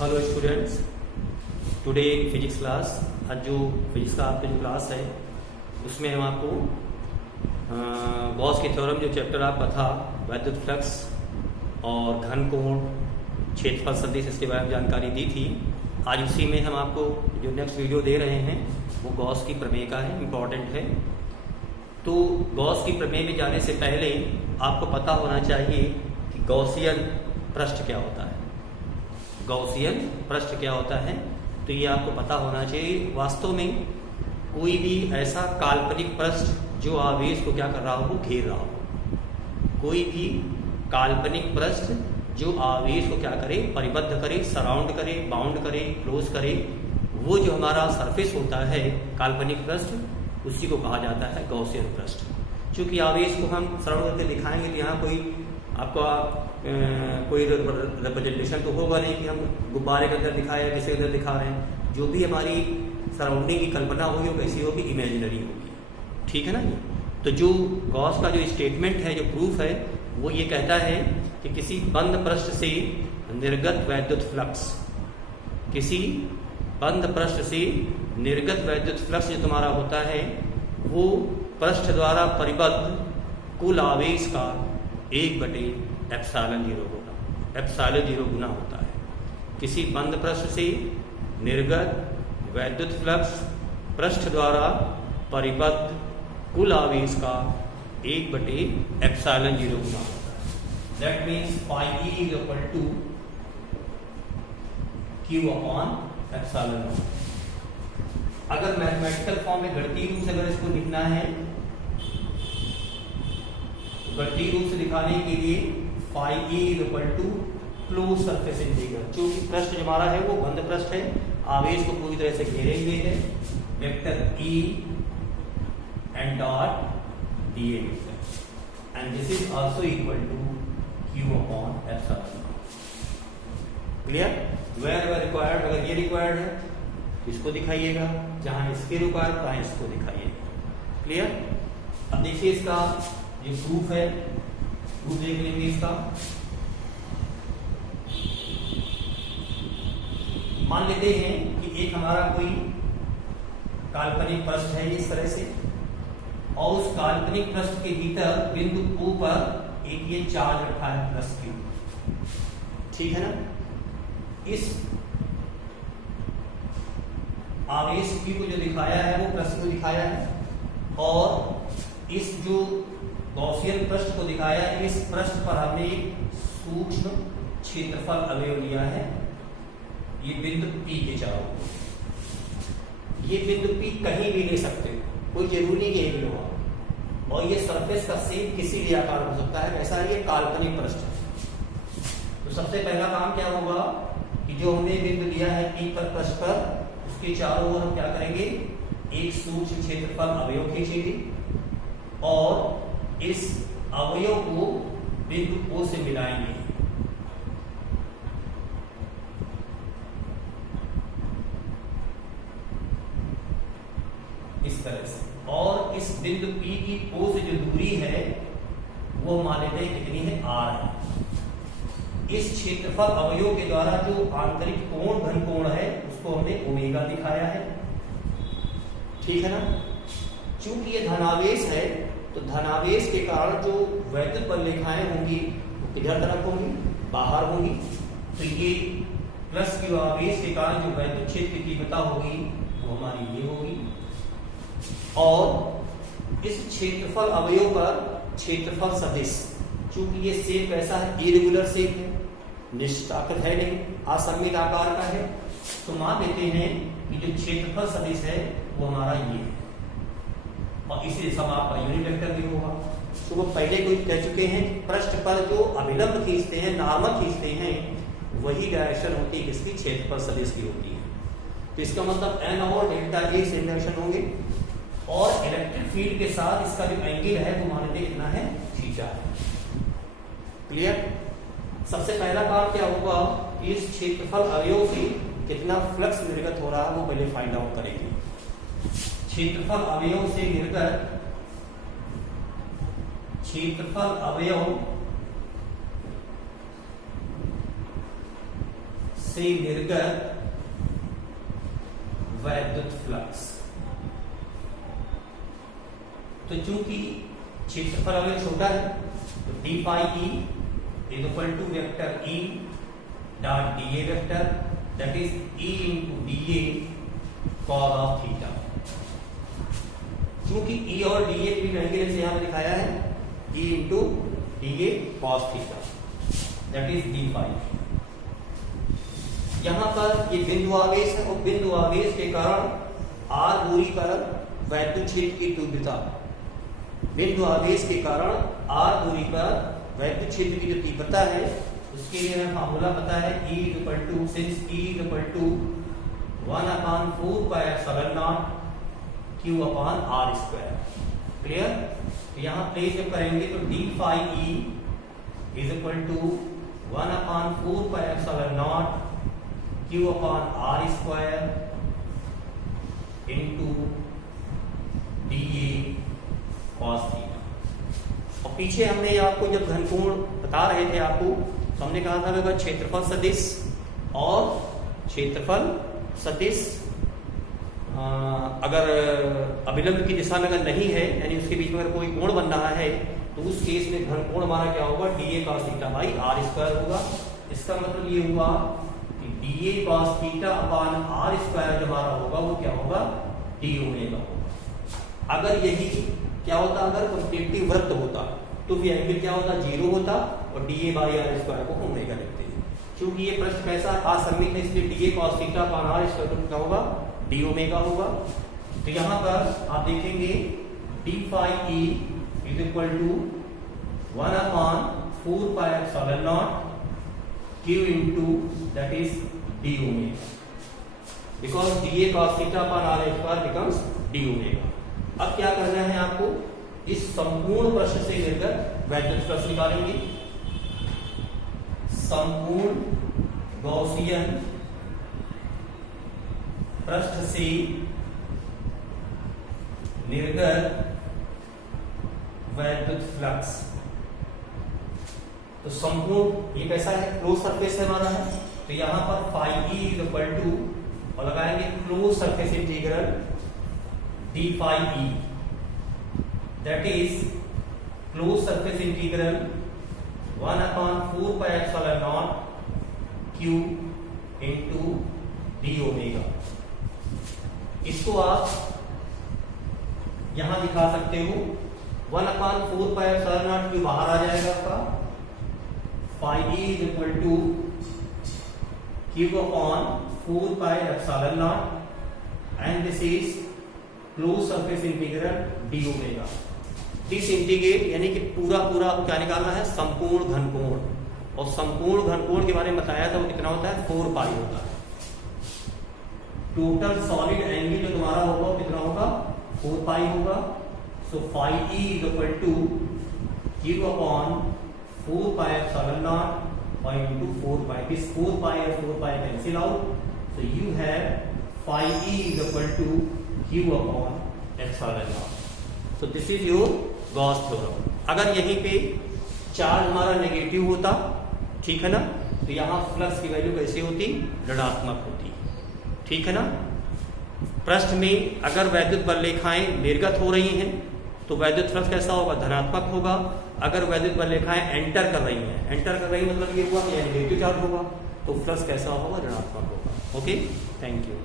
Hello students, today physics class. आज जो physics का आपका जो क्लास है उसमें हम आपको गॉस की थ्योरम जो चैप्टर आपका था वैद्युत फ्लक्स और घन कोण क्षेत्रफल सदिश इसके बारे में जानकारी दी थी। आज उसी में हम आपको जो नेक्स्ट वीडियो दे रहे हैं वो गॉस की प्रमेय का है, इम्पॉर्टेंट है। तो गॉस की प्रमेय में जाने से पहले आपको पता होना चाहिए कि गॉसियन पृष्ठ क्या होता है। गॉसियन पृष्ठ क्या होता है तो ये आपको पता होना चाहिए। वास्तव में कोई भी ऐसा काल्पनिक पृष्ठ जो आवेश को क्या कर रहा हो, घेर रहा हो। कोई भी काल्पनिक पृष्ठ जो आवेश को क्या करे, परिबद्ध करे, सराउंड करे, बाउंड करे, क्लोज करे, वो जो हमारा सरफेस होता है काल्पनिक पृष्ठ, उसी को कहा जाता है गॉसियन पृष्ठ। चूंकि आवेश को हम सराउंड करके दिखाएंगे तो यहाँ कोई आपका कोई रिप्रेजेंटेशन तो होगा नहीं कि हम गुब्बारे के अंदर दिखाए या किसी के अंदर दिखा रहे हैं। जो भी हमारी सराउंडिंग की कल्पना होगी वो कैसी होगी, इमेजिनरी होगी। ठीक है ना। तो जो गॉस का जो स्टेटमेंट है, जो प्रूफ है, वो ये कहता है कि किसी बंद पृष्ठ से निर्गत वैद्युत फ्लक्स, किसी बंद पृष्ठ से निर्गत वैद्युत फ्लक्स जो तुम्हारा होता है वो पृष्ठ द्वारा परिबद्ध कुल आवेश का 1/ε0 होगा, ε0 गुना होता है। किसी बंद पृष्ठ से निर्गत वैद्युत फ्लक्स पृष्ठ द्वारा परिबद्ध कुल आवेश का 1/ε0 गुना होता है। That means phi E = Q/ε0। अगर मैथमेटिकल फॉर्म में गणितीय रूप से अगर इसको लिखना है, गणितीय रूप से दिखाने के लिए phi E = close surface integral. चूंकि पृष्ठ जो हमारा है वो बंद पृष्ठ है, आवेश को पूरी तरह से घेरे हुए है, वेक्टर E and dot दिए गए हैं, and this is also equal to Q/ε0। Clear? Where required, अगर ये रिक्वायर्ड है तो इसको दिखाइएगा, जहां इसके रिक्वायर्ड वहां इसको दिखाइएगा। क्लियर? अब देखिए इसका ये प्रूफ है, प्रूफ देख लेंगे इसका। मान लेते हैं कि एक हमारा कोई काल्पनिक पृष्ठ है इस तरह से, और उस काल्पनिक पृष्ठ के भीतर बिंदु O पर एक ये चार्ज रखा है +Q। ठीक है ना। इस आवेश Q को जो दिखाया है वो पृष्ठ को दिखाया है, और इस जो गॉसियन पृष्ठ को दिखाया है, इस पृष्ठ पर हमने एक सूक्ष्म क्षेत्रफल अवयव लिया है, ये बिंदु P के चारों। ये बिंदु P कहीं भी ले सकते हो, कोई जरूरी नहीं कि एक लो, और ये सरफेस का शेप किसी भी आकार हो सकता है। ऐसा ये काल्पनिक पृष्ठ है। तो सबसे पहला काम क्या होगा कि जो हमने बिंदु लिया है P पर पृष्ठ पर, उसके चारों ओर हम क्या करेंगे, एक सूक्ष्म क्षेत्रफल अवयव खींचेंगे और इस अवयव को बिंदु O से मिलाएंगे। इस तरह से, और इस बिंदु P की O से जो दूरी है वो मान लेते हैं कितनी है, R है। इस क्षेत्रफल अवयव के द्वारा जो आंतरिक कोण घन कोण है उसको हमने ओमेगा दिखाया है। ठीक है ना। चूंकि ये धनावेश है तो धनावेश के कारण जो वैद्युत बल रेखाएं होंगी वो किधर तरफ होंगी, बाहर होंगी। तो ये +Q आवेश के कारण जो वैद्युत क्षेत्र की तीव्रता होगी वो हमारी ये होगी, और इस क्षेत्रफल अवयव पर क्षेत्रफल सदिश, चूंकि ये शेप ऐसा है, इरेगुलर शेप है, निश्चित आकृति है नहीं, असममित आकार का है, तो मान लेते हैं कि जो क्षेत्रफल सदिश है वो हमारा ये है, और इसी सब आपका यूनिट वेक्टर भी होगा। तो वो पहले कोई कह चुके हैं, पृष्ठ पर जो अभिलंब खींचते हैं, नॉर्मल खींचते हैं, वही डायरेक्शन होती है इसकी क्षेत्रफल सदिश की होती है। तो इसका मतलब n और डेल्टा A सेम डायरेक्शन होंगे, और इलेक्ट्रिक फील्ड के साथ इसका जो एंगल है वो मान लेते कितना है, थीटा है। क्लियर? सबसे पहला काम क्या होगा कि इस क्षेत्रफल अवयव से कितना फ्लक्स निर्गत हो रहा है वो पहले फाइंड आउट करेंगे। क्षेत्रफल अवयव से निर्गत, क्षेत्रफल अवयव से निर्गत वैद्युत फ्लक्स। तो चूंकि क्षेत्रफल अगर छोटा है तो D phi E is equal to vector E dot D A vector, that is E into D A cos of theta. क्योंकि ई और डी ए की वैल्यू से यहां दिखाया है E into D A cos theta, that is D phi. यहां पर ये बिंदु आवेश है और बिंदु आवेश के कारण आर दूरी पर वैद्युत क्षेत्र की तीव्रता, बिंदु आवेश के कारण आर दूरी पर वैद्युत क्षेत्र की जो तीव्रता है उसके लिए हमें फार्मूला पता है E equal to since E equal to 1/4 pi epsilon naught Q upon R square. Clear? तो यहाँ प्लेस जब करेंगे तो D phi E is equal to 1/4 pi epsilon naught Q upon R square into D A cos theta. और पीछे हमने आपको जब घनकोण बता रहे थे आपको, तो हमने कहा था अगर क्षेत्रफल सदिश और क्षेत्रफल सदिश अगर अभिलंब की दिशा में अगर नहीं है, यानी उसके बीच में अगर कोई कोण बन रहा है, तो उस केस में घनकोण हमारा क्या होगा, D A cos theta by R square होगा। इसका मतलब ये हुआ कि D A cos theta upon R square जो हमारा होगा वो क्या होगा, डी ओमेगा होगा। अगर यही क्या होता, अगर कंप्लीटली वृत्त होता तो फिर एंगल क्या होता, 0 होता और D A by R square को ओमेगा लिखते हैं। क्योंकि ये प्रश्न कैसा असममित है, इसलिए D A cos theta upon R square क्या होगा, डी ओमेगा होगा। तो यहाँ पर आप देखेंगे D phi E is equal to 1/4 pi epsilon naught Q into that is D omega, because D A cos theta upon R square becomes D omega. अब क्या करना है आपको, इस संपूर्ण प्रश्न से निर्गत वैद्युत फ्लक्स निकालेंगे। संपूर्ण गॉसियन पृष्ठ से निर्गत वैद्युत फ्लक्स। तो संपूर्ण ये कैसा है, क्लोज सरफेस है हमारा है, तो यहां पर phi E is equal to और लगाएंगे close surface integral D phi E, that is close surface integral 1/4 pi epsilon naught Q into D omega. इसको आप यहां दिखा सकते हो 1/4 पाई एप्सिलॉन नॉट Q बाहर आ जाएगा आपका, phi E is equal to Q upon 4 pi epsilon naught and this is close surface integral D omega. Disintegrate यानी कि पूरा पूरा आपको क्या निकालना है, संपूर्ण घनकोण। और संपूर्ण घनकोण के बारे में बताया था वो कितना होता है, 4 पाई होता है। टोटल सॉलिड एंगल जो तुम्हारा होगा वो कितना होगा, 4 पाई होगा। So phi E is equal to Q upon 4 pi epsilon naught और इनटू 4 पाई, दिस 4 पाई और 4 pi cancel out, so you have phi E is equal to Q upon epsilon naught. So this is your Gauss theorem. अगर यहीं पे charge हमारा negative होता, ठीक है ना, तो यहाँ फ्लक्स की वैल्यू कैसी होती, ऋणात्मक होती, ठीक है ना। पृष्ठ में अगर वैद्युत बलरेखाएं निर्गत हो रही हैं तो वैद्युत फ्लक्स कैसा होगा, धनात्मक होगा। अगर वैद्युत बलरेखाएं एंटर कर रही मतलब ये हुआ कि नेगेटिव चार्ज होगा, तो फ्लक्स कैसा होगा, ऋणात्मक होगा। Okay, thank you.